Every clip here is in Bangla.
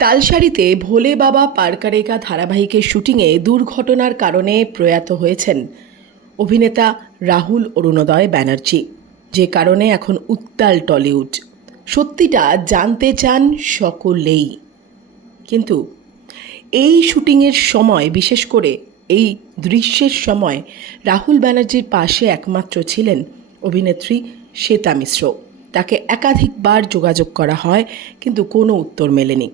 তালসারিতে ভোলে বাবা পারকারেকা ধারাবাহিকের শুটিংয়ে দুর্ঘটনার কারণে প্রয়াত হয়েছেন অভিনেতা রাহুল অরুণোদয় ব্যানার্জি, যে কারণে এখন উত্তাল টলিউড। সত্যিটা জানতে চান সকলেই, কিন্তু এই শুটিংয়ের সময়, বিশেষ করে এই দৃশ্যের সময় রাহুল ব্যানার্জির পাশে একমাত্র ছিলেন অভিনেত্রী শ্বেতা মিশ্র। তাকে একাধিকবার যোগাযোগ করা হয়, কিন্তু কোনো উত্তর মেলেনি।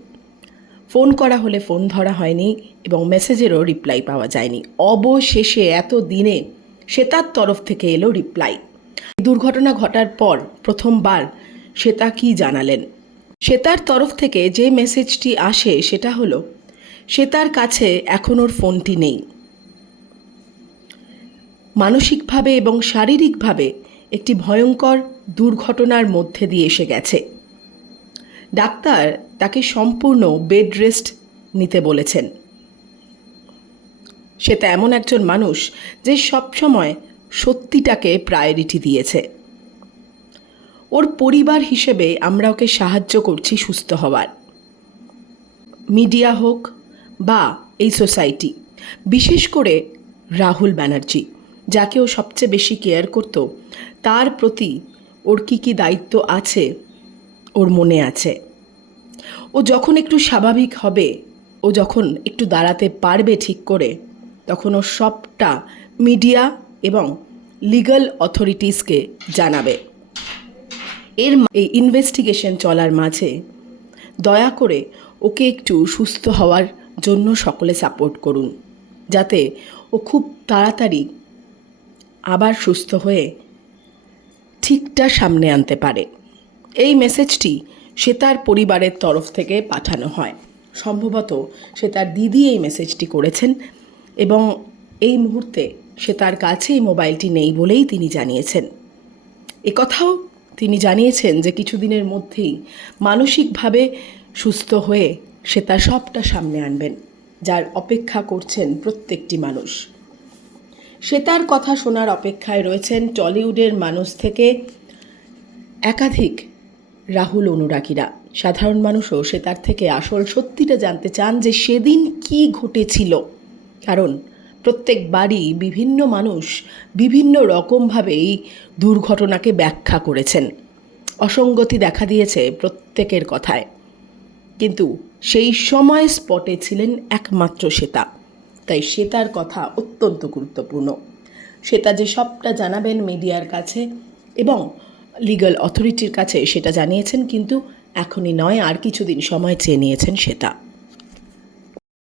ফোন করা হলে ফোন ধরা হয়নি এবং মেসেজেরও রিপ্লাই পাওয়া যায়নি। অবশেষে এত দিনে শ্বেতার তরফ থেকে এলো রিপ্লাই। দুর্ঘটনা ঘটার পর প্রথমবার শ্বেতা কি জানালেন? শ্বেতার তরফ থেকে যে মেসেজটি আসে সেটা হলো, শ্বেতার কাছে এখন ওর ফোনটি নেই। মানসিকভাবে এবং শারীরিকভাবে একটি ভয়ঙ্কর দুর্ঘটনার মধ্যে দিয়ে এসে গেছে। ডাক্তার তাকে সম্পূর্ণ বেড রেস্ট নিতে বলেছেন। শ্বেতা এমন একজন মানুষ যে সবসময় সত্যিটাকে প্রায়োরিটি দিয়েছে। ওর পরিবার হিসেবে আমরা ওকে সাহায্য করছি সুস্থ হওয়ার। মিডিয়া হোক বা এই সোসাইটি, বিশেষ করে রাহুল ব্যানার্জি, যাকে ও সবচেয়ে বেশি কেয়ার করত, তার প্রতি ওর কী দায়িত্ব আছে ওর মনে আছে। ও যখন একটু স্বাভাবিক হবে, ও যখন একটু দাঁড়াতে পারবে ঠিক করে, তখন ও সবটা মিডিয়া এবং লিগ্যাল অথরিটিসকে জানাবে। এই ইনভেস্টিগেশন চলার মাঝে দয়া করে ওকে একটু সুস্থ হওয়ার জন্য সকলে সাপোর্ট করুন, যাতে ও খুব তাড়াতাড়ি আবার সুস্থ হয়ে ঠিকটা সামনে আনতে পারে। এই মেসেজটি শ্বেতার পরিবারের তরফ থেকে পাঠানো হয়। সম্ভবত শ্বেতার দিদি এই মেসেজটি করেছেন এবং এই মুহূর্তে শ্বেতার কাছে এই মোবাইলটি নেই বলেই তিনি জানিয়েছেন। একথাও তিনি জানিয়েছেন যে কিছুদিনের মধ্যেই মানসিকভাবে সুস্থ হয়ে শ্বেতা সবটা সামনে আনবেন, যার অপেক্ষা করছেন প্রত্যেকটি মানুষ। শ্বেতার কথা শোনার অপেক্ষায় রয়েছেন টলিউডের মানুষ থেকে একাধিক রাহুল অনুরাগীরা। সাধারণ মানুষও শ্বেতার থেকে আসল সত্যিটা জানতে চান যে সেদিন কি ঘটেছিল, কারণ প্রত্যেকবারই বিভিন্ন মানুষ বিভিন্ন রকমভাবে এই দুর্ঘটনাকে ব্যাখ্যা করেছেন। অসঙ্গতি দেখা দিয়েছে প্রত্যেকের কথায়, কিন্তু সেই সময় স্পটে ছিলেন একমাত্র শ্বেতা। তাই শ্বেতার কথা অত্যন্ত গুরুত্বপূর্ণ। শ্বেতা যে সবটা জানাবেন মিডিয়ার কাছে এবং লিগ্যাল অথরিটির কাছে, সেটা জানিয়েছেন, কিন্তু এখনই নয়, আর কিছুদিন সময় চেয়ে নিয়েছেন শ্বেতা।